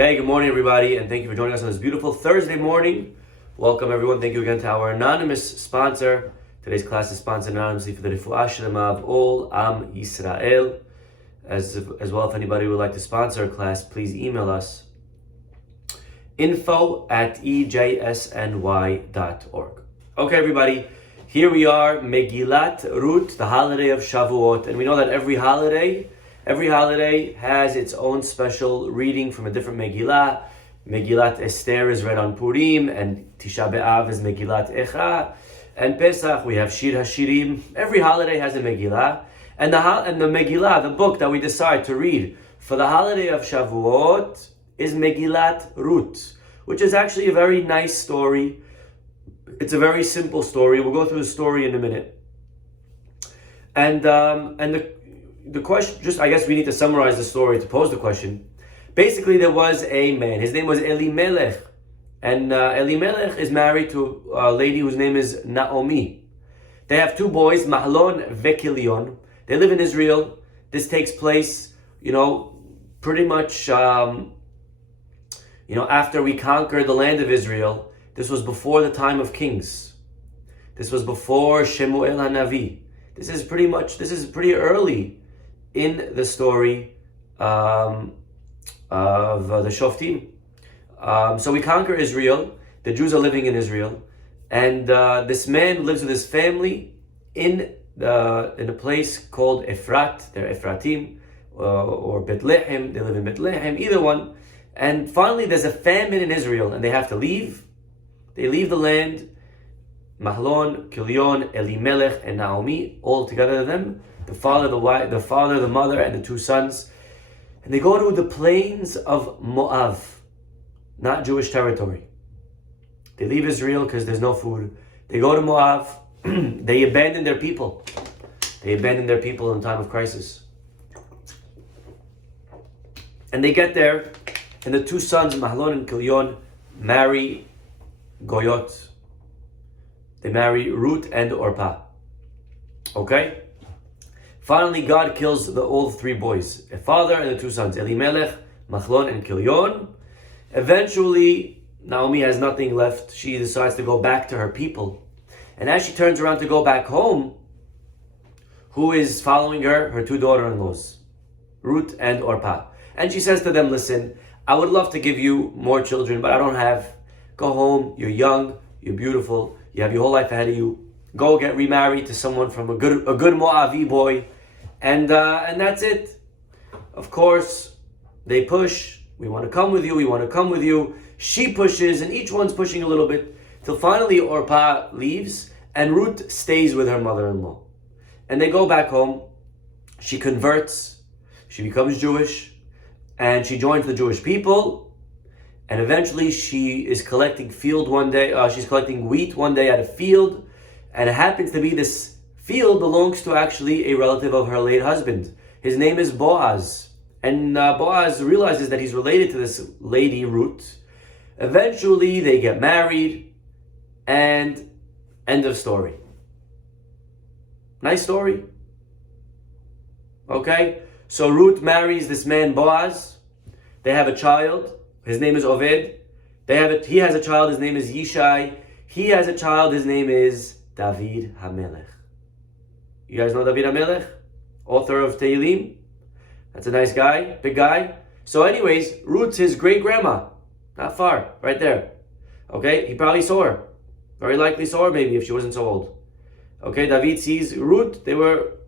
Okay, good morning everybody, and thank you for joining us on this beautiful Thursday morning. Welcome everyone. Thank you again to our anonymous sponsor. Today's class is sponsored anonymously for the Refuah Shlema of all Am Yisrael. As well, if anybody would like to sponsor a class, please email us info@ejsny.org. Okay everybody, here we are, Megillat Ruth, the holiday of Shavuot, and we know that every holiday has its own special reading from a different Megillah. Megillat Esther is read on Purim, and Tisha B'Av is Megillat Echa, and Pesach we have Shir HaShirim. Every holiday has a Megillah, and the Megillah, the book that we decide to read for the holiday of Shavuot, is Megillat Ruth, which is actually a very nice story. It's a very simple story. We'll go through the story in a minute, and the question, just I guess we need to summarize the story to pose the question. Basically, there was a man. His name was Elimelech, and Elimelech is married to a lady whose name is Naomi. They have two boys, Mahlon Vekilion. They live in Israel. This takes place, pretty much, after we conquered the land of Israel. This was before the time of kings. This was before Shemuel HaNavi. This is pretty early in the story of the Shoftim. So we conquer Israel. The Jews are living in Israel, and this man lives with his family in a place called Efrat. They're Ephratim or Bethlehem. They live in Bethlehem, either one. And finally, there's a famine in Israel, and they have to leave. They leave the land. Mahlon, Kilion, Elimelech, and Naomi, all together them. The father, the mother, and the two sons. And they go to the plains of Moab, not Jewish territory. They leave Israel because there's no food. They go to Moab. They abandon their people. They abandon their people in time of crisis. And they get there, and the two sons, Mahlon and Kilion, marry Goyot. They marry Ruth and Orpah. Okay? Finally, God kills all three boys, a father and the two sons, Elimelech, Mahlon, and Kilion. Eventually, Naomi has nothing left. She decides to go back to her people. And as she turns around to go back home, who is following her? Her two daughter-in-laws, Ruth and Orpah. And she says to them, listen, I would love to give you more children, but I don't have. Go home, you're young, you're beautiful, you have your whole life ahead of you. Go get remarried to someone from a good Moavi boy, and that's it. Of course, they push. We want to come with you. We want to come with you. She pushes, and each one's pushing a little bit, till finally Orpah leaves, and Ruth stays with her mother-in-law. And they go back home. She converts. She becomes Jewish, and she joins the Jewish people. And eventually, she is collecting she's collecting wheat one day at a field. And it happens to be this field belongs to actually a relative of her late husband. His name is Boaz. And Boaz realizes that he's related to this lady, Ruth. Eventually, they get married. And end of story. Nice story. Okay? So Ruth marries this man, Boaz. They have a child. His name is Oved. He has a child. His name is Yishai. He has a child. His name is David HaMelech. You guys know David HaMelech? Author of Tehillim? That's a nice guy, big guy. So anyways, Ruth's his great-grandma. Not far, right there. Okay, he probably saw her. Very likely saw her maybe if she wasn't so old. Okay, David sees Ruth.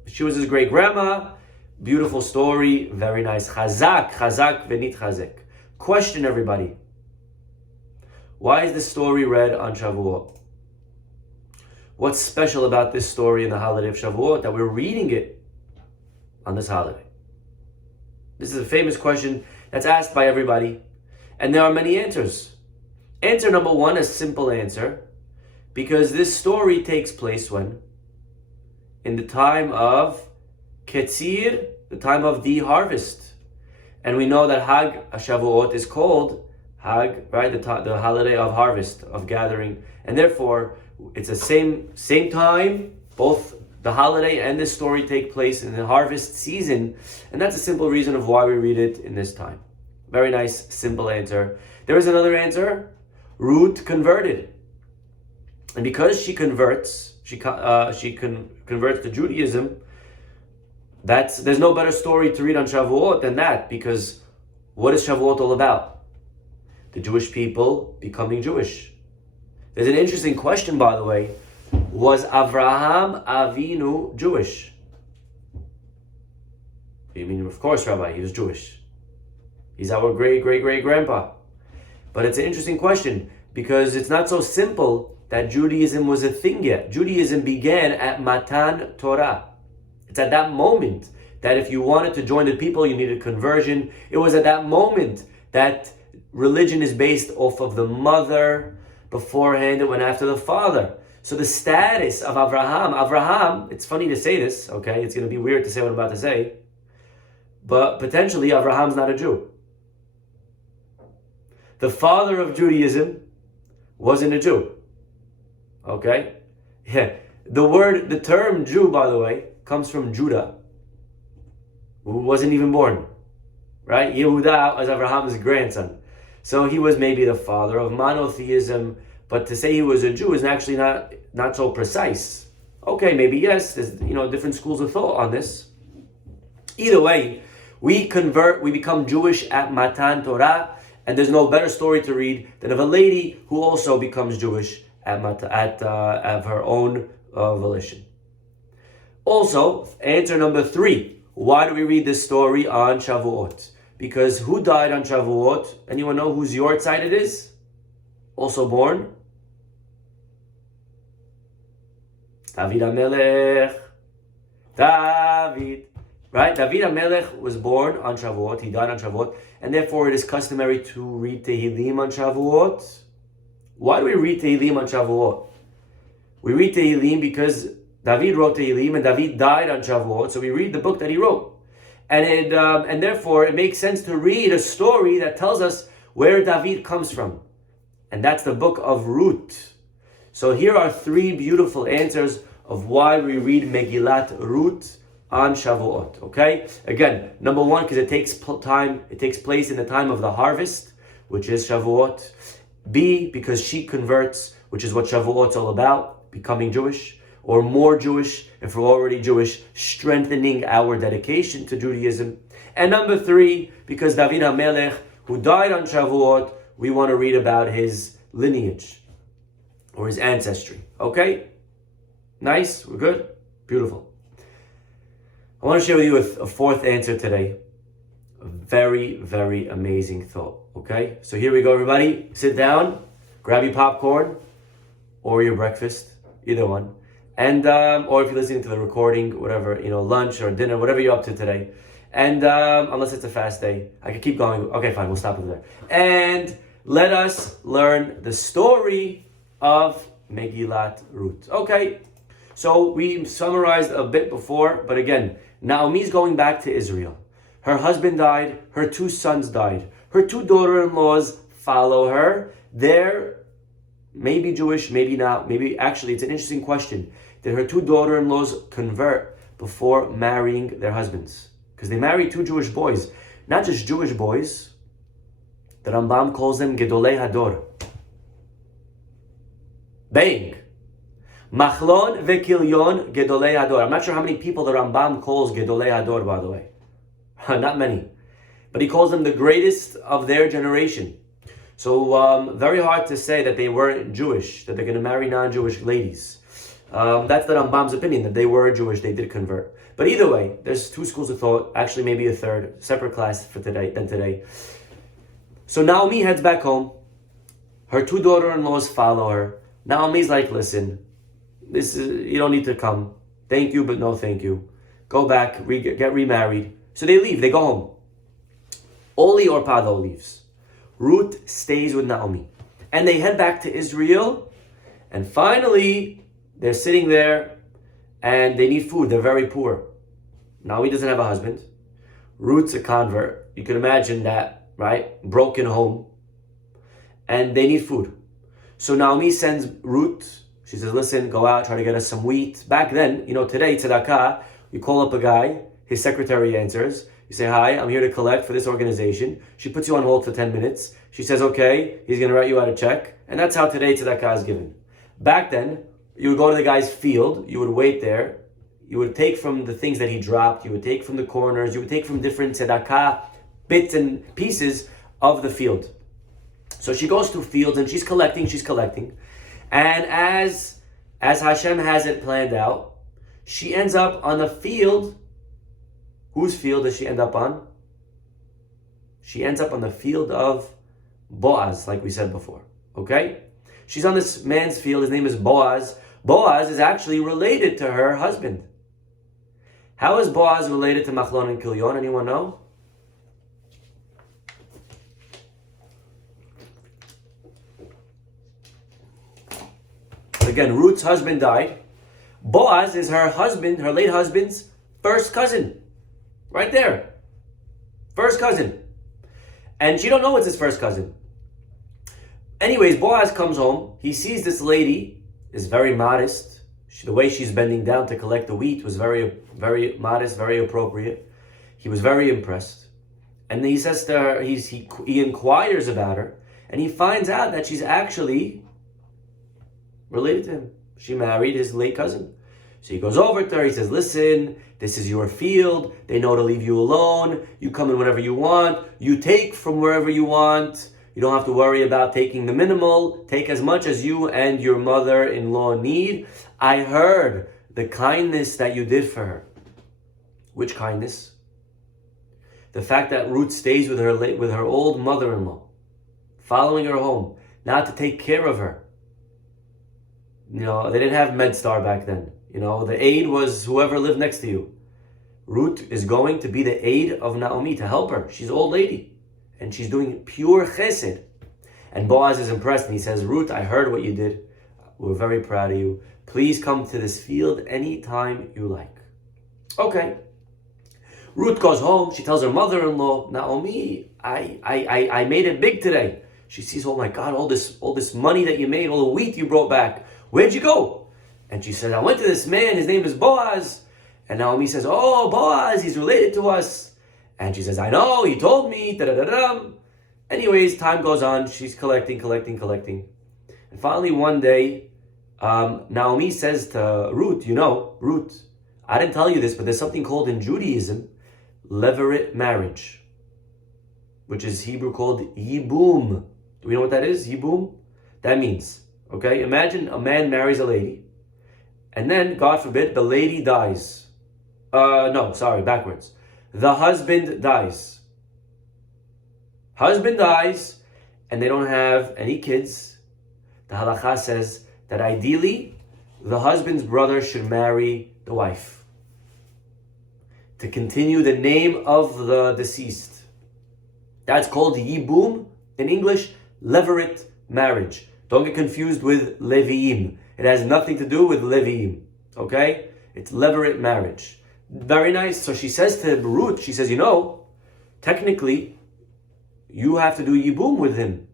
She was his great-grandma. Beautiful story, very nice. Chazak v'nit chazek. Question, everybody. Why is this story read on Shavuot? What's special about this story in the holiday of Shavuot that we're reading it on this holiday? This is a famous question that's asked by everybody, and there are many answers. Answer number one, a simple answer, because this story takes place when? In the time of Ketzir, the time of the harvest. And we know that Hag Shavuot is called Hag, right? The holiday of harvest, of gathering. And therefore, it's the same time, both the holiday and this story take place in the harvest season. And that's a simple reason of why we read it in this time. Very nice, simple answer. There is another answer. Ruth converted. And because she converts, converts to Judaism, there's no better story to read on Shavuot than that, because what is Shavuot all about? The Jewish people becoming Jewish. There's an interesting question, by the way. Was Avraham Avinu Jewish? You mean, of course, Rabbi, he was Jewish. He's our great-great-great-grandpa. But it's an interesting question, because it's not so simple that Judaism was a thing yet. Judaism began at Matan Torah. It's at that moment that if you wanted to join the people, you needed conversion. It was at that moment that religion is based off of the mother. Beforehand, it went after the father. So the status of Avraham, it's funny to say this, okay? It's going to be weird to say what I'm about to say. But potentially, Avraham's not a Jew. The father of Judaism wasn't a Jew. Okay? Yeah. The term Jew, by the way, comes from Judah, who wasn't even born. Right? Yehuda was Avraham's grandson. So he was maybe the father of monotheism, but to say he was a Jew is actually not so precise. Okay, maybe yes, there's different schools of thought on this. Either way, we become Jewish at Matan Torah, and there's no better story to read than of a lady who also becomes Jewish of her own volition. Also, answer number 3. Why do we read this story on Shavuot? Because who died on Shavuot? Anyone know whose yortzeit it is? Also born? David HaMelech. David. Right? David HaMelech was born on Shavuot. He died on Shavuot. And therefore it is customary to read Tehillim on Shavuot. Why do we read Tehillim on Shavuot? We read Tehillim because David wrote Tehillim and David died on Shavuot. So we read the book that he wrote. And therefore it makes sense to read a story that tells us where David comes from. And that's the book of Ruth. So here are 3 beautiful answers of why we read Megillat Ruth on Shavuot. Okay? Again, number 1, because it takes place in the time of the harvest, which is Shavuot. B, because she converts, which is what Shavuot's all about, becoming Jewish, or more Jewish if we're already Jewish, strengthening our dedication to Judaism. And number 3, because David HaMelech, who died on Shavuot, we want to read about his lineage or his ancestry. Okay? Nice? We're good? Beautiful. I want to share with you a 4th answer today. A very, very amazing thought. Okay? So here we go, everybody. Sit down, grab your popcorn or your breakfast, either one. And or if you're listening to the recording, whatever, lunch or dinner, whatever you're up to today. And unless it's a fast day, I could keep going. Okay, fine, we'll stop over there. And let us learn the story of Megillat Ruth. Okay, so we summarized a bit before, but again, Naomi's going back to Israel. Her husband died, her 2 sons died. Her 2 daughter-in-laws follow her. They're maybe Jewish, maybe not. Maybe, actually, it's an interesting question. Did her 2 daughter-in-laws convert before marrying their husbands? Because they married 2 Jewish boys. Not just Jewish boys. The Rambam calls them Gedolei Hador. Bang! Machlon veKilyon Gedolei Hador. I'm not sure how many people the Rambam calls Gedolei Hador, by the way. Not many. But he calls them the greatest of their generation. So very hard to say that they weren't Jewish, that they're going to marry non-Jewish ladies. That's the Rambam's opinion, that they were Jewish, they did convert. But either way, there's 2 schools of thought, actually maybe a 3rd, separate class for today. So Naomi heads back home. Her 2 daughter-in-laws follow her. Naomi's like, listen, you don't need to come. Thank you, but no thank you. Go back, get remarried. So they leave, they go home. Only Orpah though leaves. Ruth stays with Naomi. And they head back to Israel. And finally, they're sitting there and they need food. They're very poor. Naomi doesn't have a husband. Ruth's a convert. You can imagine that, right? Broken home. And they need food. So Naomi sends Ruth. She says, listen, go out, try to get us some wheat. Back then, today, tzedakah, you call up a guy, his secretary answers. You say, hi, I'm here to collect for this organization. She puts you on hold for 10 minutes. She says, okay, he's going to write you out a check. And that's how today tzedakah is given. Back then, you would go to the guy's field, you would wait there, you would take from the things that he dropped, you would take from the corners, you would take from different tzedakah bits and pieces of the field. So she goes through fields and she's collecting. And as Hashem has it planned out, she ends up on a field. Whose field does she end up on? She ends up on the field of Boaz, like we said before. Okay? She's on this man's field. His name is Boaz. Boaz is actually related to her husband. How is Boaz related to Machlon and Kilyon? Anyone know? Again, Ruth's husband died. Boaz is her husband, her late husband's first cousin. Right there. First cousin. And she don't know it's his first cousin. Anyways, Boaz comes home. He sees this lady is very modest. The way she's bending down to collect the wheat was very, very modest, very appropriate. He was very impressed. And he says to her, he inquires about her, and he finds out that she's actually related to him. She married his late cousin. So he goes over to her, he says, listen, this is your field, they know to leave you alone, you come in whenever you want, you take from wherever you want, you don't have to worry about taking the minimal, take as much as you and your mother-in-law need. I heard the kindness that you did for her. Which kindness? The fact that Ruth stays with her old mother-in-law, following her home, not to take care of her. They didn't have MedStar back then. The aide was whoever lived next to you. Ruth is going to be the aide of Naomi to help her. She's an old lady. And she's doing pure chesed. And Boaz is impressed and he says, Ruth, I heard what you did. We're very proud of you. Please come to this field anytime you like. Okay. Ruth goes home. She tells her mother-in-law, Naomi, I made it big today. She sees, oh my God, all this money that you made, all the wheat you brought back. Where'd you go? And she says, I went to this man, his name is Boaz. And Naomi says, oh, Boaz, he's related to us. And she says, I know, he told me, da-da-da-da. Anyways, time goes on, she's collecting. And finally one day, Naomi says to Ruth, Ruth, I didn't tell you this, but there's something called in Judaism, levirate marriage, which is Hebrew called yibum. Do we know what that is, yibum? That means, okay, imagine a man marries a lady, and then, God forbid, the lady dies. Backwards. The husband dies. Husband dies, and they don't have any kids. The halakha says that ideally, the husband's brother should marry the wife to continue the name of the deceased. That's called yibum. In English, levirate marriage. Don't get confused with leviim. It has nothing to do with leviim. Okay? It's levirate marriage. Very nice. So she says to Ruth, she says, technically, you have to do yibum with him.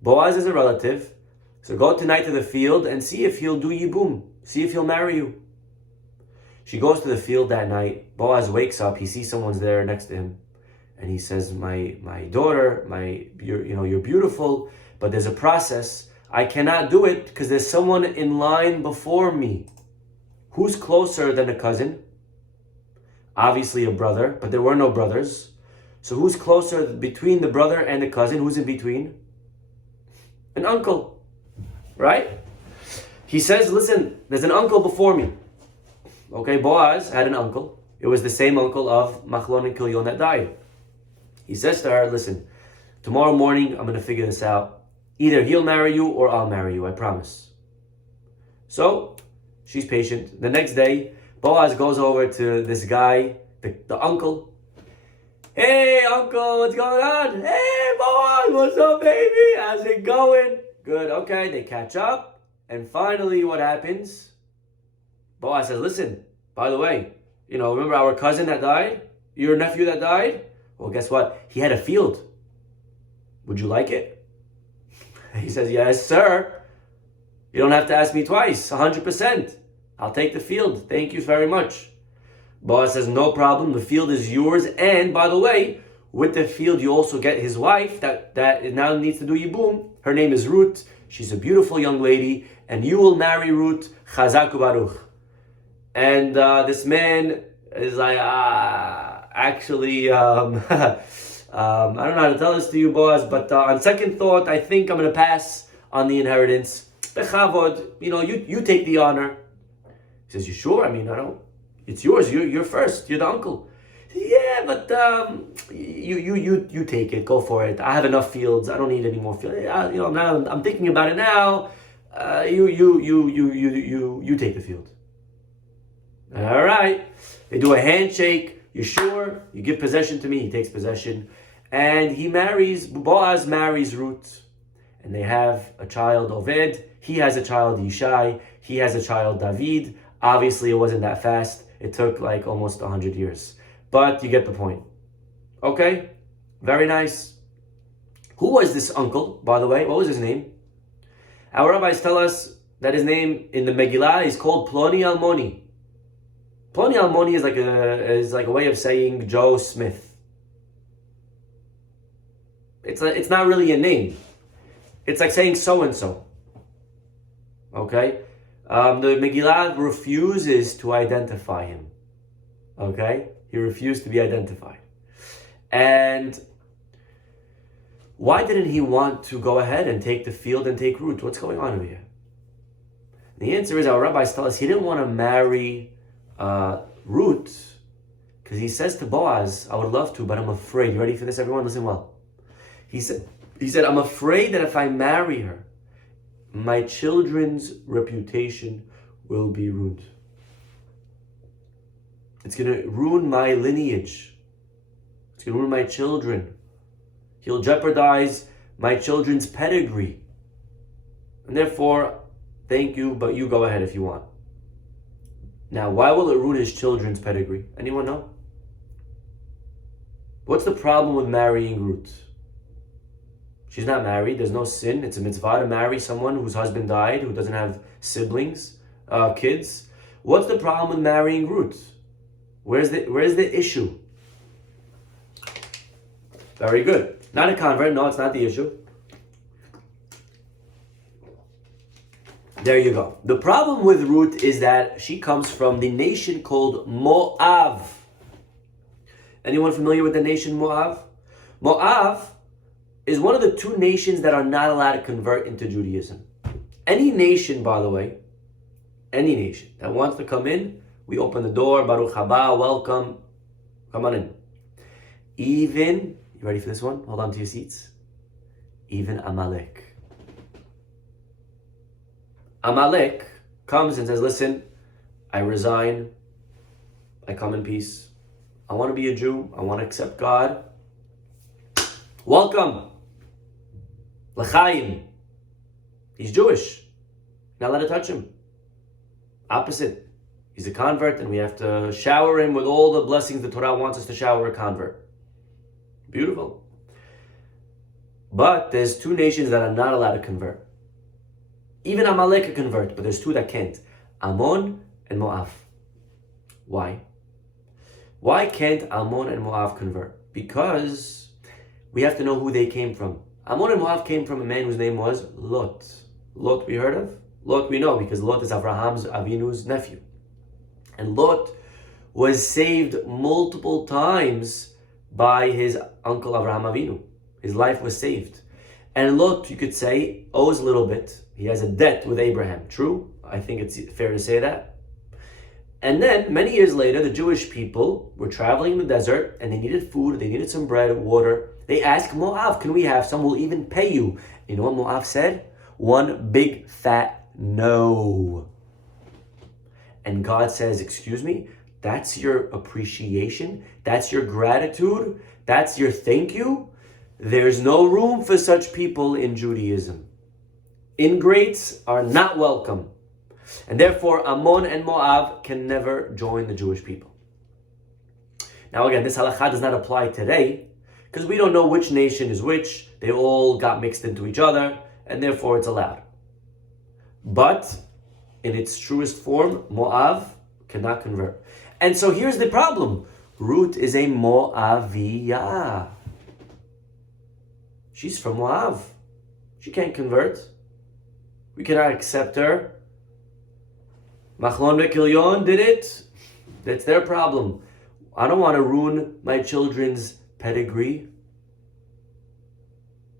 Boaz is a relative. So go tonight to the field and see if he'll do yibum. See if he'll marry you. She goes to the field that night. Boaz wakes up. He sees someone's there next to him. And he says, my daughter, you're beautiful, but there's a process. I cannot do it because there's someone in line before me. Who's closer than a cousin? Obviously a brother, but there were no brothers. So who's closer between the brother and the cousin? Who's in between? An uncle, right? He says, listen, there's an uncle before me. Okay, Boaz had an uncle. It was the same uncle of Machlon and Kilyon that died. He says to her, listen, tomorrow morning I'm going to figure this out. Either he'll marry you or I'll marry you, I promise. So, she's patient. The next day, Boaz goes over to this guy, the uncle. Hey, uncle, what's going on? Hey, Boaz, what's up, baby? How's it going? Good, okay, they catch up. And finally, what happens? Boaz says, listen, by the way, remember our cousin that died? Your nephew that died? Well, guess what? He had a field. Would you like it? He says, yes, sir. You don't have to ask me twice, 100%. I'll take the field. Thank you very much. Boaz says, no problem, the field is yours. And by the way, with the field, you also get his wife that now needs to do Yibum. Her name is Ruth. She's a beautiful young lady. And you will marry Ruth. Chazak u'baruch. And this man is like, actually, I don't know how to tell this to you, Boaz, but on second thought, I think I'm going to pass on the inheritance. Bechavod, you take the honor. He says, you sure? I mean, I don't. It's yours. You're first. You're the uncle. Yeah, but you take it. Go for it. I have enough fields. I don't need any more fields. Now I'm thinking about it now. You take the field. All right. They do a handshake. You sure? You give possession to me. He takes possession, and Boaz marries Ruth, and they have a child, Oved. He has a child, Yishai. He has a child, David. Obviously, it wasn't that fast. It took like almost 100 years. But you get the point. Okay? Very nice. Who was this uncle, by the way? What was his name? Our rabbis tell us that his name in the Megillah is called Ploni Almoni. Ploni Almoni is like a way of saying Joe Smith. It's not really a name. It's like saying so-and-so. Okay? The Megillah refuses to identify him. Okay? He refused to be identified. And why didn't he want to go ahead and take the field and take Ruth? What's going on over here? The answer is, our rabbis tell us he didn't want to marry Ruth because he says to Boaz, I would love to, but I'm afraid. You ready for this, everyone? Listen well. He said, I'm afraid that if I marry her, my children's reputation will be ruined. It's going to ruin my lineage. It's going to ruin my children. He'll jeopardize my children's pedigree. And therefore, thank you, but you go ahead if you want. Now, why will it ruin his children's pedigree? Anyone know? What's the problem with marrying Ruth? She's not married. There's no sin. It's a mitzvah to marry someone whose husband died, who doesn't have siblings, kids. What's the problem with marrying Ruth? Where's the issue? Very good. Not a convert. No, it's not the issue. There you go. The problem with Ruth is that she comes from the nation called Moab. Anyone familiar with the nation Moab? Moab is one of the two nations that are not allowed to convert into Judaism. Any nation, by the way, any nation that wants to come in, we open the door, Baruch haba, welcome, come on in. Even, you ready for this one? Hold on to your seats. Even Amalek. Amalek comes and says, listen, I resign, I come in peace, I want to be a Jew, I want to accept God. Welcome. L'chaim. He's Jewish. Not allowed to touch him. Opposite. He's a convert and we have to shower him with all the blessings the Torah wants us to shower a convert. Beautiful. But there's two nations that are not allowed to convert. Even Amalek can convert, but there's two that can't. Ammon and Moab. Why? Why can't Ammon and Moab convert? Because we have to know who they came from. Ammon and Moab came from a man whose name was Lot. Lot we heard of? Lot we know because Lot is Abraham's Avinu's nephew. And Lot was saved multiple times by his uncle Abraham Avinu. His life was saved. And Lot, you could say, owes a little bit. He has a debt with Abraham. True? I think it's fair to say that. And then, many years later, the Jewish people were traveling in the desert and they needed food, they needed some bread, water. They asked Moab, can we have some? We'll even pay you. You know what Moab said? One big fat no. And God says, excuse me, that's your appreciation? That's your gratitude? That's your thank you? There's no room for such people in Judaism. Ingrates are not welcome. And therefore, Ammon and Moab can never join the Jewish people. Now again, this halakha does not apply today, because we don't know which nation is which. They all got mixed into each other, and therefore it's allowed. But, in its truest form, Moab cannot convert. And so here's the problem. Ruth is a Moaviyah. She's from Moav. She can't convert. We cannot accept her. Machlon Bekilyon did it. That's their problem. I don't want to ruin my children's pedigree.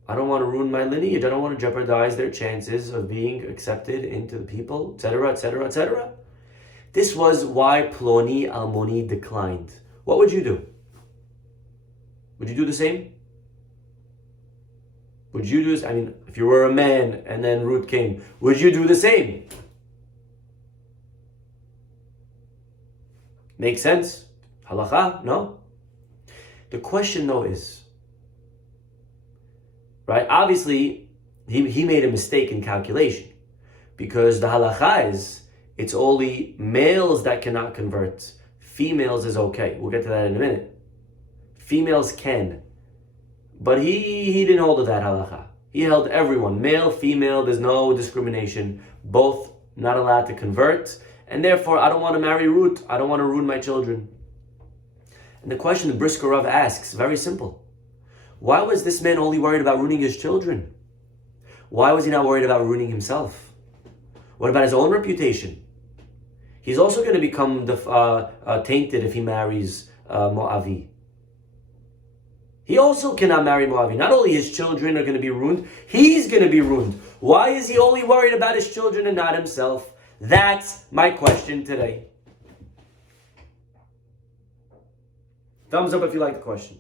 I don't want to ruin my lineage. I don't want to jeopardize their chances of being accepted into the people, etc., etc., etc. This was why Ploni Almoni declined. What would you do? Would you do the same? Would you do this? I mean, if you were a man and then Ruth came, would you do the same? Make sense? Halacha? No? The question though is, right? Obviously, he made a mistake in calculation, because the halacha is it's only males that cannot convert. Females is okay. We'll get to that in a minute. Females can. But he didn't hold to that halacha. He held everyone, male, female, there's no discrimination. Both not allowed to convert. And therefore, I don't want to marry Ruth. I don't want to ruin my children. And the question the Brisker Rav asks, very simple. Why was this man only worried about ruining his children? Why was he not worried about ruining himself? What about his own reputation? He's also going to become tainted if he marries Moavi. He also cannot marry Moavi. Not only his children are going to be ruined, he's going to be ruined. Why is he only worried about his children and not himself? That's my question today. Thumbs up if you like the question.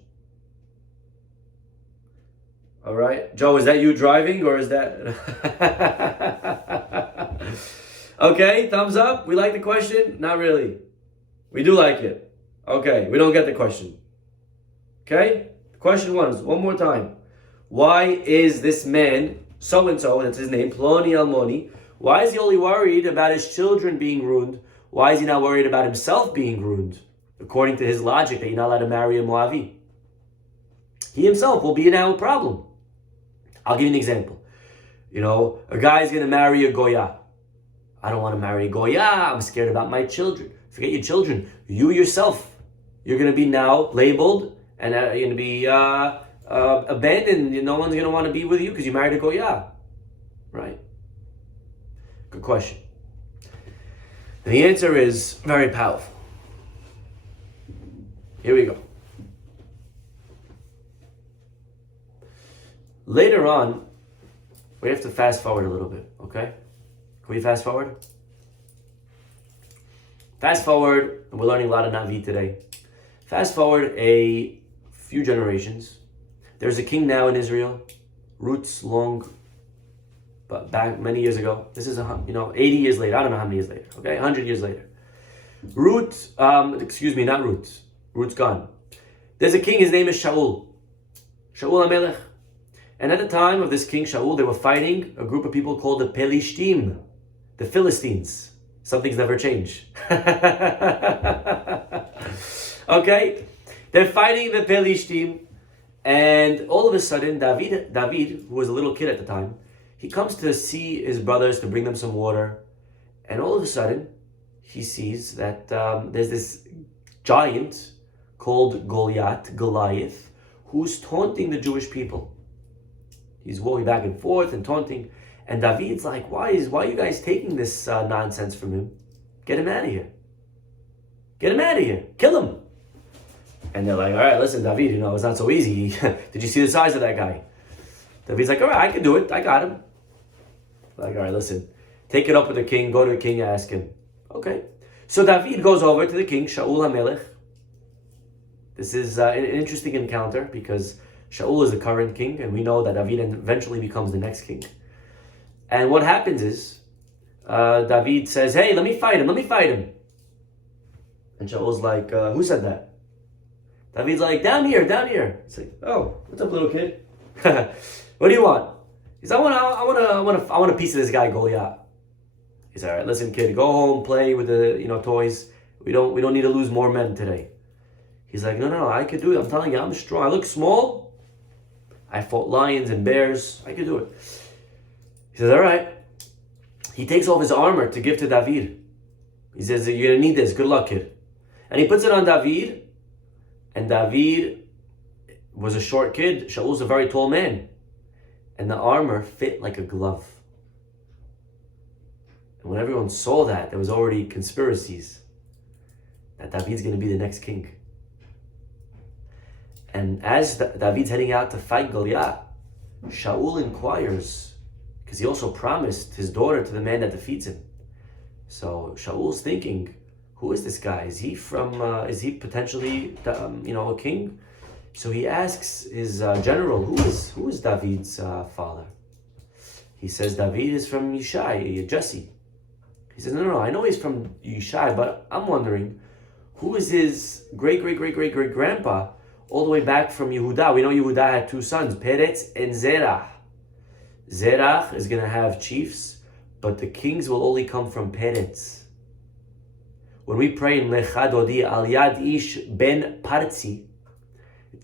All right. Joe, is that you driving or is that... Okay, thumbs up. We like the question? Not really. We do like it. Okay, we don't get the question. Okay? Question one more time. Why is this man, so-and-so, that's his name, Ploni Almoni, why is he only worried about his children being ruined? Why is he not worried about himself being ruined? According to his logic that you're not allowed to marry a Moavi. He himself will be in our problem. I'll give you an example. You know, a guy's going to marry a Goya. I don't want to marry a Goya. I'm scared about my children. Forget your children. You yourself, you're going to be now labeled and you're going to be abandoned. No one's going to want to be with you because you married a Goya. Right? Good question. And the answer is very powerful. Here we go. Later on, we have to fast forward a little bit, okay? Can we fast forward? Fast forward, and we're learning a lot of Navi today. Fast forward a few generations. There's a king now in Israel, roots long, but back many years ago. This is 80 years later. I don't know how many years later. Okay, 100 years later. Ruth, not Ruth. Ruth's gone. There's a king. His name is Shaul. Shaul HaMelech. And at the time of this king Shaul, they were fighting a group of people called the Pelishtim, the Philistines. Some things never change. Okay, they're fighting the Pelishtim, and all of a sudden, David, who was a little kid at the time, he comes to see his brothers to bring them some water, and all of a sudden, he sees that there's this giant called Goliath, who's taunting the Jewish people. He's walking back and forth and taunting, and David's like, "Why are you guys taking this nonsense from him? Get him out of here! Get him out of here! Kill him!" And they're like, "All right, listen, David, it's not so easy. Did you see the size of that guy?" David's like, "All right, I can do it. I got him." Like, "All right, listen, take it up with the king. Go to the king, ask him." Okay. So David goes over to the king, Shaul HaMelech. This is an interesting encounter because Shaul is the current king, and we know that David eventually becomes the next king. And what happens is, David says, "Hey, let me fight him. And Shaul's like, "Who said that?" David's like, down here. It's like, "Oh, what's up, little kid? What do you want?" He's, I want a piece of this guy, Goliath." He's, "All right, listen, kid, go home, play with the toys. We don't need to lose more men today." He's like, no, I could do it. I'm telling you, I'm strong. I look small. I fought lions and bears. I could do it. He says, "All right." He takes off his armor to give to David. He says, "You're going to need this. Good luck, kid." And he puts it on David, and David was a short kid. Shaul's a very tall man. And the armor fit like a glove. And when everyone saw that, there was already conspiracies that David's going to be the next king. And as David's heading out to fight Goliath, Shaul inquires, because he also promised his daughter to the man that defeats him. So Shaul's thinking, who is this guy? Is he potentially, a king? So he asks his general, who is David's father? He says, David is from Yishai, Jesse. He says, no, I know he's from Yishai, but I'm wondering, who is his great-great-great-great-great-grandpa all the way back from Yehuda? We know Yehuda had two sons, Peretz and Zerach. Zerach is going to have chiefs, but the kings will only come from Peretz. When we pray in Lecha Dodi Al Yad Ish Ben Parzi,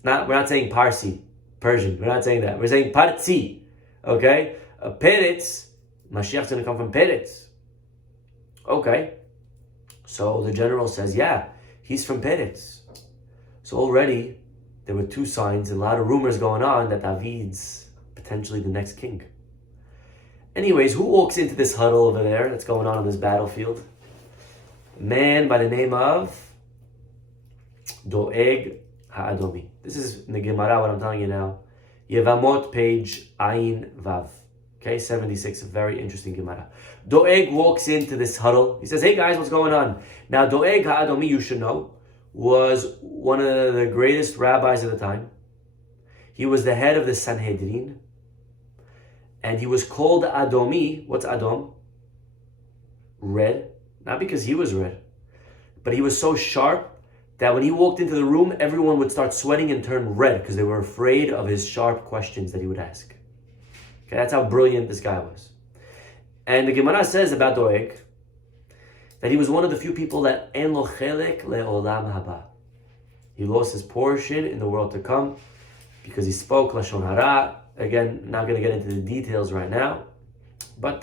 we're not saying Parsi, Persian. We're not saying that. We're saying Parzi. Okay? Peretz, Mashiach's going to come from Peretz. Okay. So the general says, yeah, he's from Peretz. So already there were two signs and a lot of rumors going on that David's potentially the next king. Anyways, who walks into this huddle over there that's going on this battlefield? A man by the name of Doeg Ha'adomi. This is in the Gemara, what I'm telling you now. Yevamot, page Ayin Vav. Okay, 76, a very interesting Gemara. Doeg walks into this huddle. He says, hey guys, what's going on? Now, Doeg Ha'adomi, you should know, was one of the greatest rabbis of the time. He was the head of the Sanhedrin. And he was called Adomi. What's Adom? Red. Not because he was red, but he was so sharp that when he walked into the room, everyone would start sweating and turn red because they were afraid of his sharp questions that he would ask. Okay, that's how brilliant this guy was. And the Gemara says about Doeg that he was one of the few people that en lo chelek le'olam haba. He lost his portion in the world to come because he spoke Lashon Hara. Again, not going to get into the details right now. But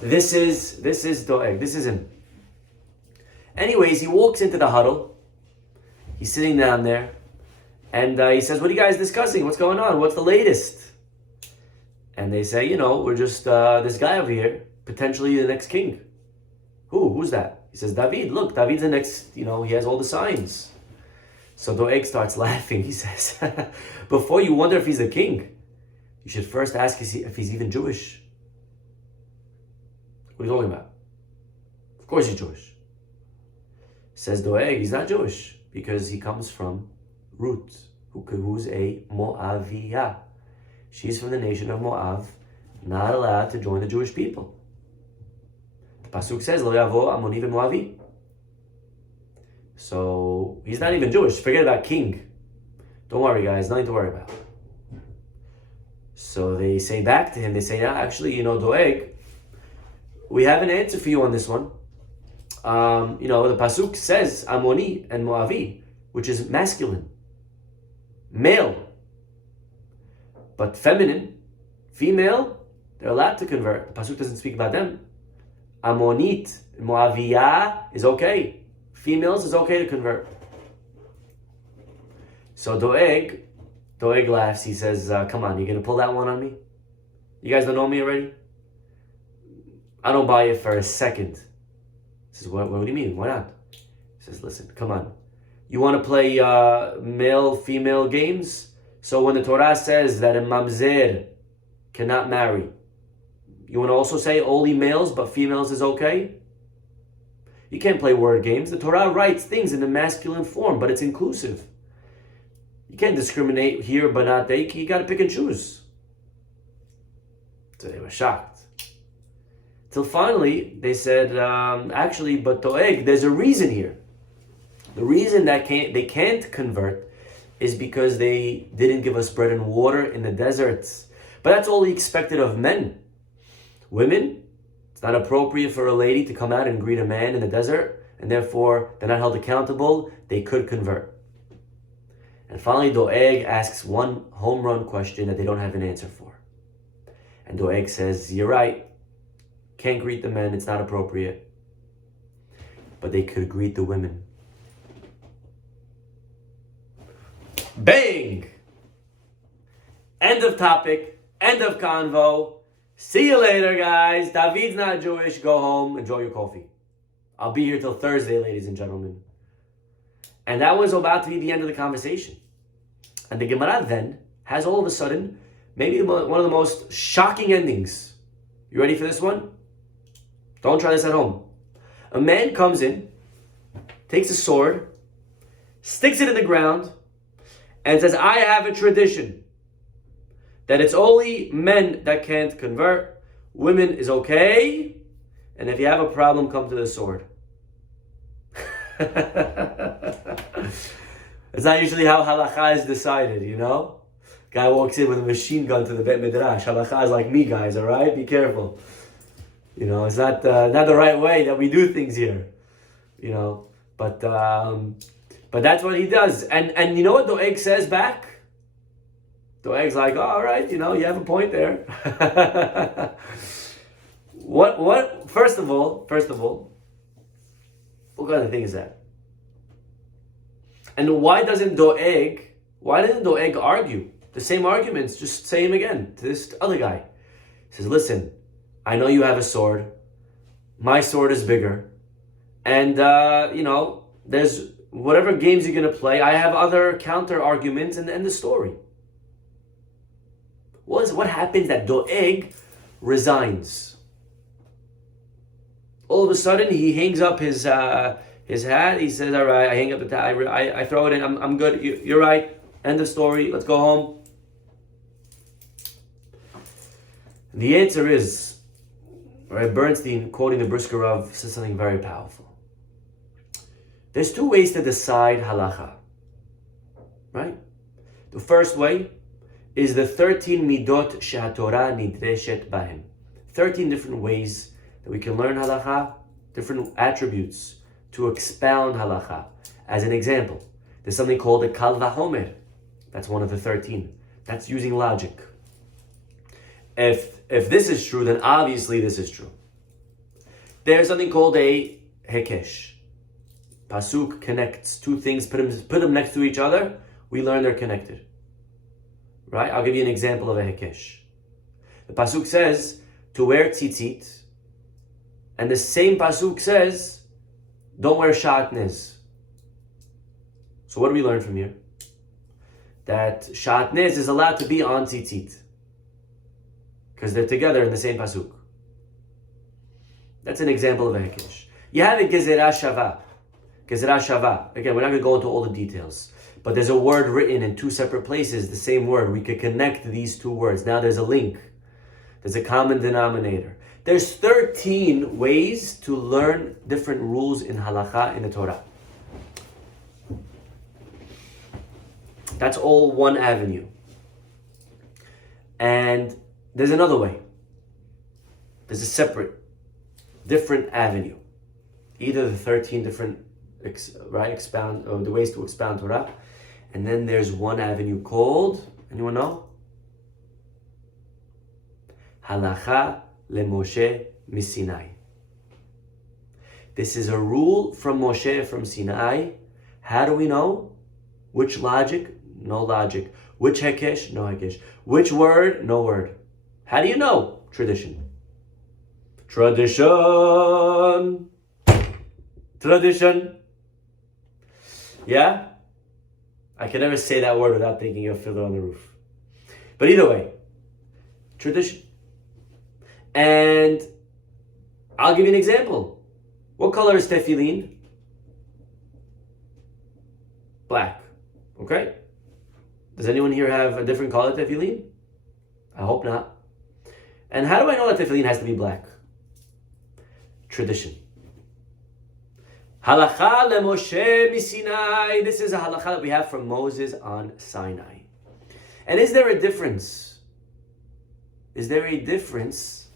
this is Doeg. This is him. Anyways, he walks into the huddle. He's sitting down there. And he says, what are you guys discussing? What's going on? What's the latest? And they say, we're just this guy over here, potentially the next king. Who's that? He says, David. Look, David's the next, he has all the signs. So Doeg starts laughing. He says, before you wonder if he's a king, you should first ask if he's even Jewish. What are you talking about? Of course he's Jewish. Says Doeg, he's not Jewish because he comes from Ruth, who's a Moaviyah. She's from the nation of Moav, not allowed to join the Jewish people. The Pasuk says, Lo yavo Amoni v'Moavi. So he's not even Jewish. Forget about king. Don't worry, guys, nothing to worry about. So they say back to him, they say, actually, Doeg, we have an answer for you on this one. The Pasuk says Amoni and Moavi, which is masculine, male. But feminine, female, they're allowed to convert. The Pasuk doesn't speak about them. Ammonit, Moaviyah is okay. Females is okay to convert. So Doeg laughs. He says, come on, you going to pull that one on me? You guys don't know me already? I don't buy it for a second. He says, what do you mean? Why not? He says, listen, come on. You want to play male-female games? So when the Torah says that a mamzer cannot marry, you want to also say only males but females is okay? You can't play word games. The Torah writes things in the masculine form, but it's inclusive. You can't discriminate here but not there. You got to pick and choose. So they were shocked. Till finally, they said, actually, but Doeg, there's a reason here. The reason that they can't convert is because they didn't give us bread and water in the deserts. But that's all he expected of men. Women, it's not appropriate for a lady to come out and greet a man in the desert, and therefore they're not held accountable. They could convert. And finally, Doeg asks one home run question that they don't have an answer for. And Doeg says, you're right. Can't greet the men, it's not appropriate. But they could greet the women. Bang! End of topic, end of convo. See you later, guys. David's not Jewish. Go home, enjoy your coffee. I'll be here till Thursday, ladies and gentlemen. And that was about to be the end of the conversation. And the Gemara then has all of a sudden maybe one of the most shocking endings. You ready for this one? Don't try this at home. A man comes in, takes a sword, sticks it in the ground, and says, I have a tradition that it's only men that can't convert. Women is okay. And if you have a problem, come to the sword. It's not usually how halakha is decided, you know? Guy walks in with a machine gun to the Bet Midrash. Halakha is like me, guys, all right? Be careful. You know, it's not the right way that we do things here. You know, but that's what he does. And you know what Doeg says back? Doeg's like, oh, all right, you know, you have a point there. What? First of all, what kind of thing is that? And why doesn't Doeg argue the same arguments? Just say them again to this other guy. He says, listen, I know you have a sword. My sword is bigger. And, you know, there's whatever games you're going to play, I have other counter arguments and end the story. What happens that Doeg resigns? All of a sudden, he hangs up his hat. He says, all right, I hang up the hat. I throw it in. I'm good. You're right. End of story. Let's go home. The answer is, right, Bernstein, quoting the Brisker Rav, says something very powerful. There's two ways to decide halacha. Right? The first way is the 13 midot she'atorah nidreshet bahem. 13 different ways that we can learn halacha, different attributes to expound halacha. As an example, there's something called a kal vahomer. That's one of the 13. That's using logic. If this is true, then obviously this is true. There's something called a hekesh. Pasuk connects two things, put them next to each other, we learn they're connected. Right? I'll give you an example of a hekesh. The pasuk says to wear tzitzit, and the same pasuk says don't wear shatnez. So what do we learn from here? That shatnez is allowed to be on tzitzit because they're together in the same pasuk. That's an example of a hekesh. You have a gezerah shava. Gezerah shava. Again, we're not going to go into all the details, but there's a word written in two separate places, the same word. We could connect these two words. Now there's a link. There's a common denominator. There's 13 ways to learn different rules in halakha in the Torah. That's all one avenue. And there's another way. There's a separate, different avenue. Either the 13 different expound, or the ways to expound Torah, and then there's one avenue called, anyone know? Halacha leMoshe miSinai. This is a rule from Moshe from Sinai. How do we know? Which logic? No logic. Which hekesh? No hekesh. Which word? No word. How do you know? Tradition. Tradition. Yeah? I can never say that word without thinking of Fiddler on the Roof. But either way, tradition. And I'll give you an example. What color is tefillin? Black. Okay? Does anyone here have a different color tefillin? I hope not. And how do I know that tefillin has to be black? Tradition. Halacha leMoshe miSinai. This is a halacha that we have from Moses on Sinai. And is there a difference? Is there a difference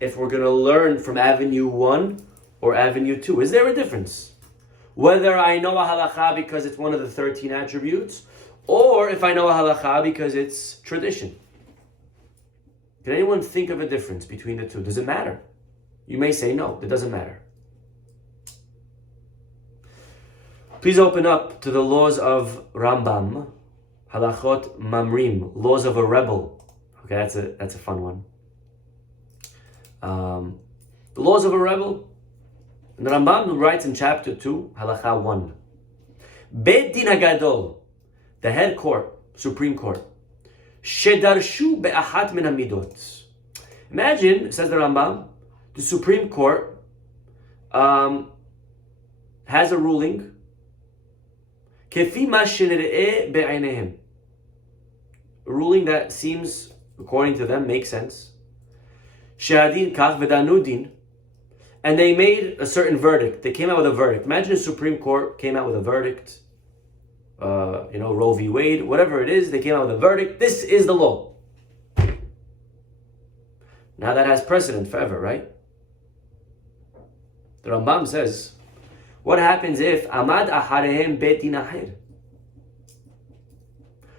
if we're going to learn from Avenue 1 or Avenue 2? Is there a difference? Whether I know a halacha because it's one of the 13 attributes, or if I know a halacha because it's tradition. Can anyone think of a difference between the two? Does it matter? You may say no, it doesn't matter. Please open up to the laws of Rambam Halachot mamrim, laws of a rebel. Okay, that's a fun one. The laws of a rebel. And the Rambam writes in chapter 2, halacha 1. Beit Din HaGadol, the head court, Supreme Court. Shedarshu be'achat min hamidot. Imagine, says the Rambam, the Supreme Court has a ruling. Kefi ma shenir'eh be'einehim. A ruling that seems, according to them, makes sense. She'adin kach v'danu din. And they made a certain verdict. They came out with a verdict. Imagine the Supreme Court came out with a verdict. Roe v. Wade, whatever it is, they came out with a verdict. This is the law. Now that has precedent forever, right? The Rambam says, what happens if Amad Aharehem Beit Din Aher?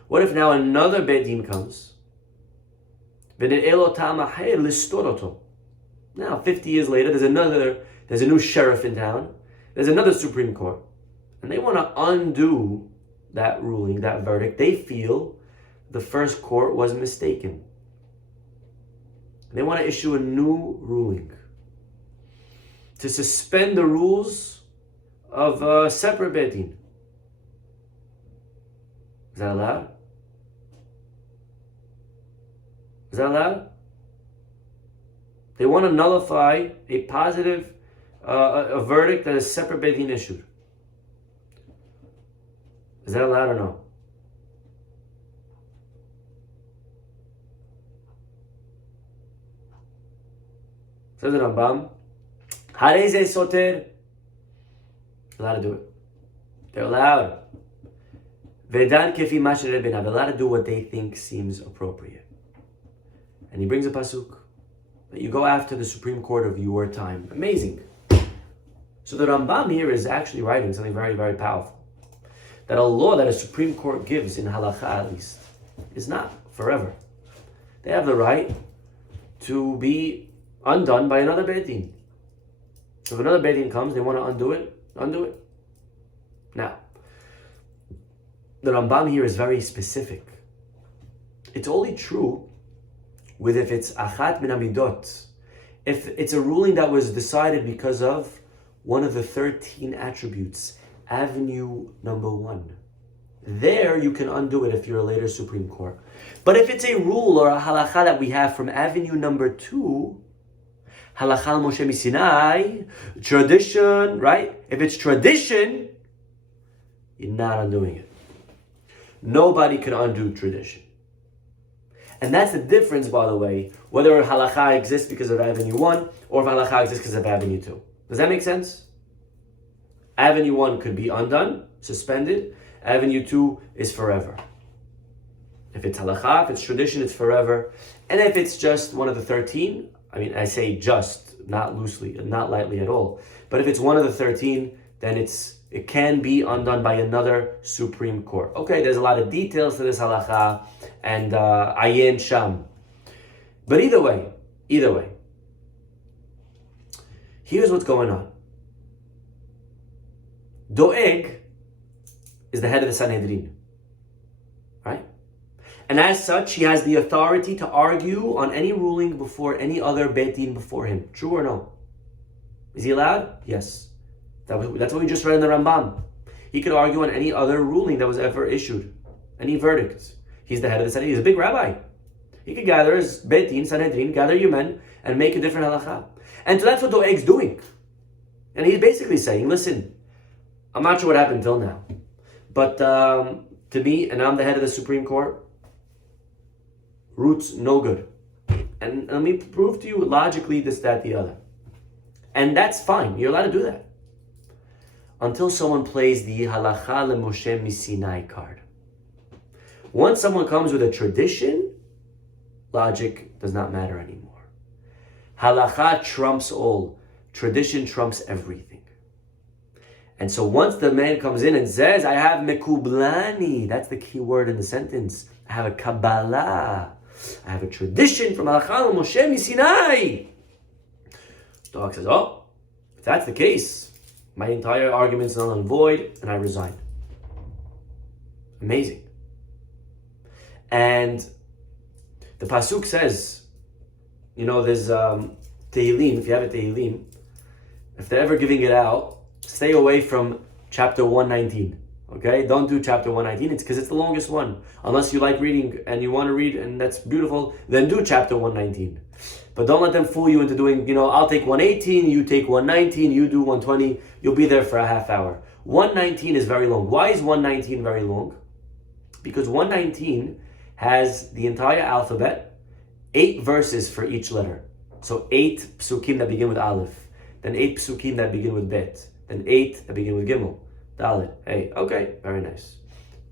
What if now another Beit Din comes? Now, 50 years later, there's a new sheriff in town. There's another Supreme Court. And they want to undo that ruling, that verdict. They feel the first court was mistaken. They want to issue a new ruling to suspend the rules of a separate Beit Din. Is that allowed? Is that allowed? They want to nullify a positive, a verdict that a separate Beit Din issued. Is that allowed or no? Says the Rambam, Hareze Soter. Allowed to do it. They're allowed. Vedan kefi ma she'nir'eh beinav. They're allowed to do what they think seems appropriate. And he brings a pasuk that you go after the Supreme Court of your time. Amazing. So the Rambam here is actually writing something very, very powerful. That a law that a Supreme Court gives, in halacha at least, is not forever. They have the right to be undone by another Beit Din. So if another Beit Din comes, they want to undo it. Now, the Rambam here is very specific. It's only true with if it's achat min hamidot, if it's a ruling that was decided because of one of the 13 attributes, avenue number 1. There you can undo it if you're a later Supreme Court. But if it's a rule or a halacha that we have from avenue number 2, halacha Moshe Sinai, tradition, right? If it's tradition, you're not undoing it. Nobody can undo tradition. And that's the difference, by the way, whether halacha exists because of Avenue 1 or if halacha exists because of Avenue 2. Does that make sense? Avenue 1 could be undone, suspended. Avenue 2 is forever. If it's halacha, if it's tradition, it's forever. And if it's just one of the 13, I mean, I say just, not loosely, not lightly at all. But if it's one of the 13, then it can be undone by another Supreme Court. Okay, there's a lot of details to this halacha and ayin sham. But either way, here's what's going on. Doeg is the head of the Sanhedrin, right? And as such, he has the authority to argue on any ruling before any other Beit Din before him. True or no? Is he allowed? Yes. That's what we just read in the Rambam. He could argue on any other ruling that was ever issued, any verdict. He's the head of the Sanhedrin. He's a big rabbi. He could gather his Beit Din, Sanhedrin, gather your men, and make a different halacha. And so that's what Doeg's doing. And he's basically saying, listen, I'm not sure what happened until now, but to me, and I'm the head of the Supreme Court, roots no good. And let me prove to you logically this, that, the other. And that's fine. You're allowed to do that. Until someone plays the halacha leMoshe Sinai card. Once someone comes with a tradition, logic does not matter anymore. Halacha trumps all. Tradition trumps everything. And so once the man comes in and says, I have mekublani, that's the key word in the sentence. I have a Kabbalah. I have a tradition from halacha leMoshe Sinai. Dog says, oh, if that's the case, my entire argument's null and void, and I resign. Amazing. And the pasuk says, there's Tehillim. If you have a Tehillim, if they're ever giving it out, stay away from chapter 119. Okay, don't do chapter 119. It's because it's the longest one. Unless you like reading and you want to read, and that's beautiful, then do chapter 119. But don't let them fool you into doing, I'll take 118, you take 119, you do 120. You'll be there for a half hour. 119 is very long. Why is 119 very long? Because 119 has the entire alphabet, 8 verses for each letter. So 8 psukim that begin with Aleph, then 8 psukim that begin with Bet, then 8 that begin with Gimel. Dalet. Hey, okay, very nice.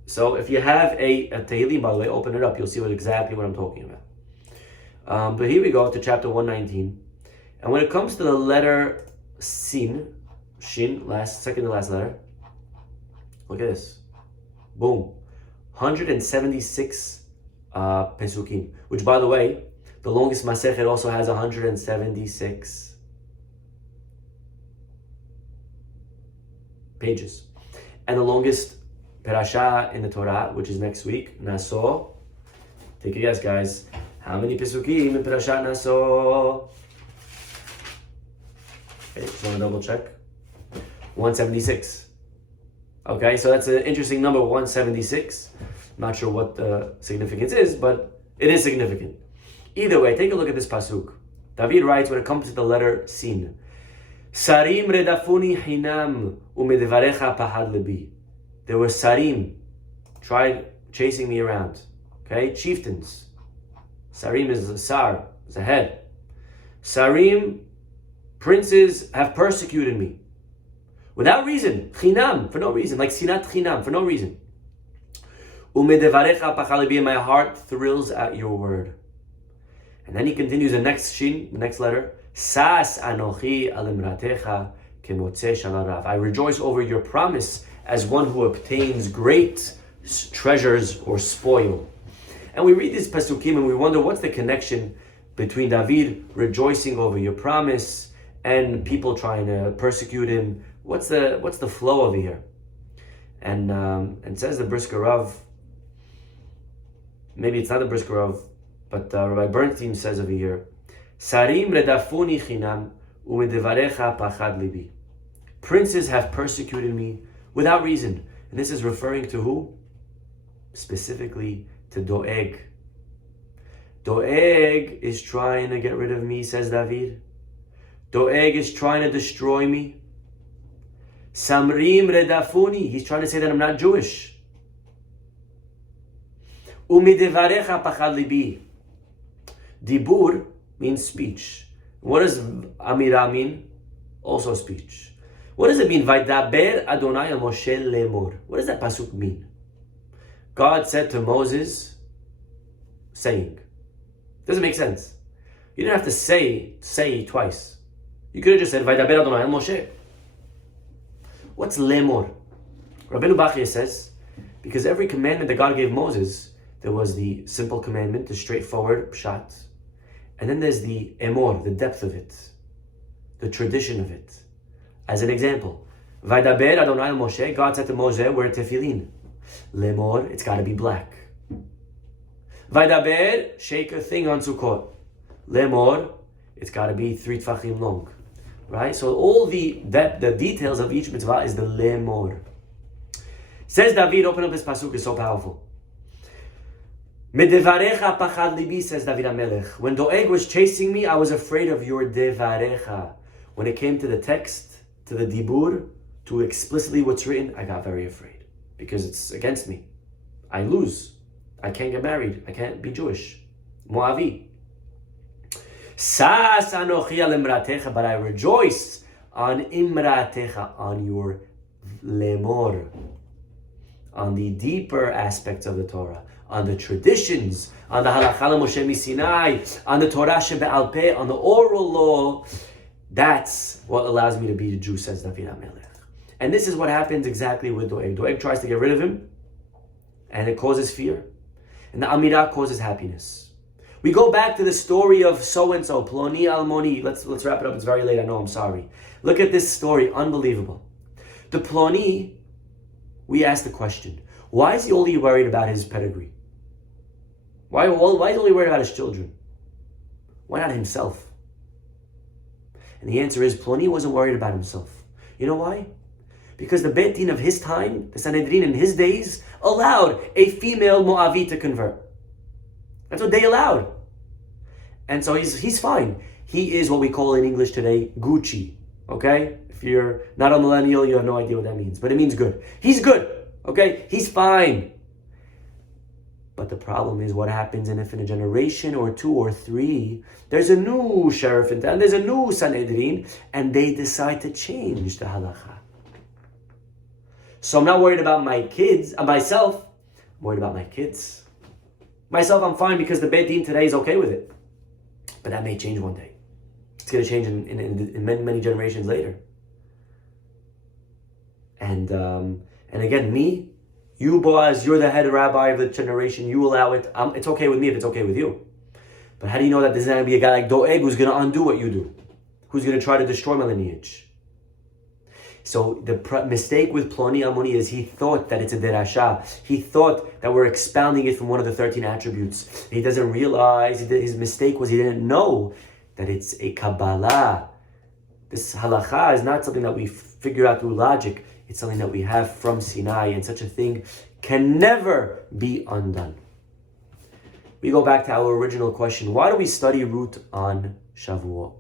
So if you have a Tehillim, by the way, open it up. You'll see exactly what I'm talking about. But here we go to chapter 119. And when it comes to the letter Shin, second to last letter, look at this. Boom. 176 Pesukim. Which, by the way, the longest Masechet also has 176 pages. And the longest parasha in the Torah, which is next week, Naso. Take a guess, guys. How many Pesukim in parasha Naso? Okay, just want to double check. 176. Okay, so that's an interesting number, 176. Not sure what the significance is, but it is significant. Either way, take a look at this pasuk. David writes, when it comes to the letter Sin, Sarim redafuni hinam umedevarecha pahad lebi. There were sarim, tried chasing me around. Okay, chieftains. Sarim is a sar, is a head. Sarim, princes, have persecuted me. Without reason, chinam, for no reason, like sinat chinam, for no reason. Umedevarecha pahad lebi, my heart thrills at your word. And then he continues the next shin, the next letter. Sas anochi alimratecha kemotze shalarav. I rejoice over your promise as one who obtains great treasures or spoil. And we read these pasukim and we wonder what's the connection between David rejoicing over your promise and people trying to persecute him. What's the flow over here? And says the Brisker Rav, maybe it's not the Brisker Rav, but Rabbi Bernstein says over here, Sarim redafuni chinam umedevarecha pachad libi. Princes have persecuted me without reason. And this is referring to who? Specifically to Doeg. Doeg is trying to get rid of me, says David. Doeg is trying to destroy me. Samrim redafuni. He's trying to say that I'm not Jewish. Umedevarecha pachad libi. Dibur means speech. What does Amira mean? Also speech. What does it mean? Vaydaber Adonai al Moshe lemor. What does that pasuk mean? God said to Moses, saying. Doesn't make sense. You didn't have to say twice. You could have just said Vaydaber Adonai al Moshe. What's lemor? Rabbeinu Bachya says, because every commandment that God gave Moses, there was the simple commandment, the straightforward pshat. And then there's the emor, the depth of it, the tradition of it. As an example, Vaydaber Adonai Moshe, God said to Moshe, wear tefillin. Lemor, it's got to be black. Vaydaber, shake a thing on Sukkot. Lemor, it's got to be 3 tfachim long. Right? So all the details of each mitzvah is the lemor. Says David, open up this pasuk, is so powerful. Medevarecha pachad libi, says David HaMelech. When Doeg was chasing me, I was afraid of your devarecha. When it came to the text, to the dibur, to explicitly what's written, I got very afraid. Because it's against me. I lose. I can't get married. I can't be Jewish. Moavi. Sas anochi al imratecha, but I rejoice on imratecha, on your lemor, on the deeper aspects of the Torah, on the traditions, on the halakha Moshe Misinai, on the Torah shebe'al peh, on the oral law. That's what allows me to be a Jew, says David HaMelech. And this is what happens exactly with Doeg. Doeg tries to get rid of him, and it causes fear. And the Amirah causes happiness. We go back to the story of so-and-so, Ploni Almoni. Let's wrap it up. It's very late, I know, I'm sorry. Look at this story, unbelievable. The Ploni, we asked the question, why is he only worried about his pedigree? Why is he only worried about his children? Why not himself? And the answer is, Ploni wasn't worried about himself. You know why? Because the Beit Din of his time, the Sanhedrin in his days, allowed a female Moavi to convert. That's what they allowed. And so he's fine. He is what we call in English today, Gucci. Okay? If you're not a millennial, you have no idea what that means. But it means good. He's good. Okay? He's fine. But the problem is what happens if in a generation or two or three, there's a new sheriff in town, there's a new Sanhedrin, and they decide to change the halacha. So I'm not worried about my kids, myself. I'm worried about my kids. Myself, I'm fine because the Beit Din today is okay with it. But that may change one day. It's going to change in many, many generations later. And again, me, you, Boaz, you're the head rabbi of the generation. You allow it. It's okay with me if it's okay with you. But how do you know that there's not going to be a guy like Doeg who's going to undo what you do? Who's going to try to destroy my lineage? So the mistake with Ploni Almoni is he thought that it's a derasha. He thought that we're expounding it from one of the 13 attributes. He doesn't realize, his mistake was he didn't know that it's a Kabbalah. This halacha is not something that we figure out through logic. It's something that we have from Sinai, and such a thing can never be undone. We go back to our original question. Why do we study Ruth on Shavuot?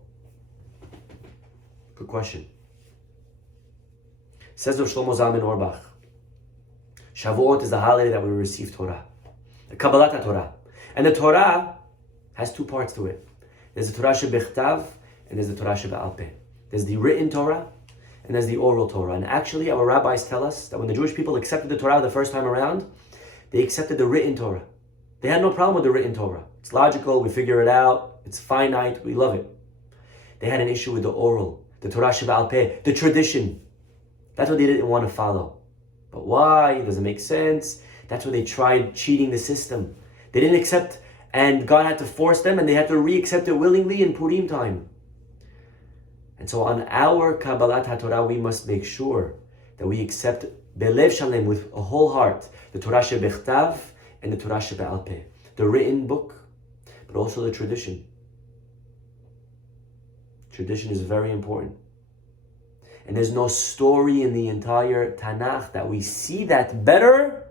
Good question. Says Rav Shlomo Zalman Auerbach, Shavuot is the holiday that we receive Torah, the Kabbalat Torah. And the Torah has two parts to it. There's the Torah shebichtav and there's the Torah shebe'al peh. There's the written Torah and there's the oral Torah. And actually our rabbis tell us that when the Jewish people accepted the Torah the first time around, they accepted the written Torah. They had no problem with the written Torah. It's logical, we figure it out, it's finite, we love it. They had an issue with the oral, the Torah shebe'al peh, the tradition. That's what they didn't want to follow. But why? It doesn't make sense. That's where they tried cheating the system. They didn't accept, and God had to force them, and they had to re-accept it willingly in Purim time. And so on our Kabbalat HaTorah, we must make sure that we accept Belev Shalem, with a whole heart, the Torah Shebichtav and the Torah Shebe'al Peh, the written book, but also the tradition. Tradition is very important. And there's no story in the entire Tanakh that we see that better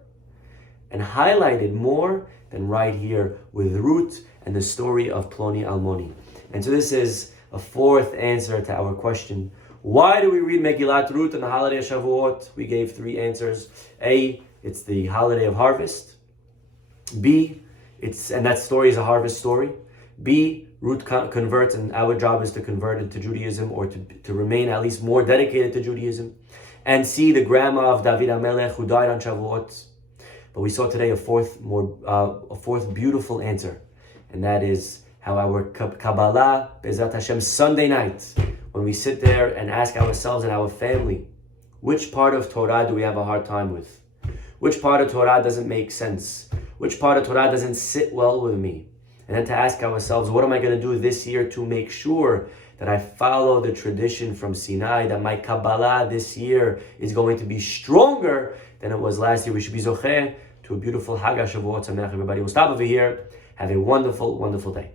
and highlighted more than right here with Ruth and the story of Ploni Almoni. And so this is a fourth answer to our question. Why do we read Megillat Ruth on the holiday of Shavuot? We gave three answers. A, it's the holiday of harvest. B, and that story is a harvest story. B, Ruth converts, and our job is to convert into Judaism, or to remain at least more dedicated to Judaism. And C, the grandma of David HaMelech who died on Shavuot. But we saw today a fourth beautiful answer, and that is how our Kabbalah, Bezrat Hashem, Sunday night, when we sit there and ask ourselves and our family, which part of Torah do we have a hard time with? Which part of Torah doesn't make sense? Which part of Torah doesn't sit well with me? And then to ask ourselves, what am I going to do this year to make sure that I follow the tradition from Sinai, that my Kabbalah this year is going to be stronger than it was last year? We should be zocheh to a beautiful Hag HaShavuot Sameach. Everybody will stop over here. Have a wonderful, wonderful day.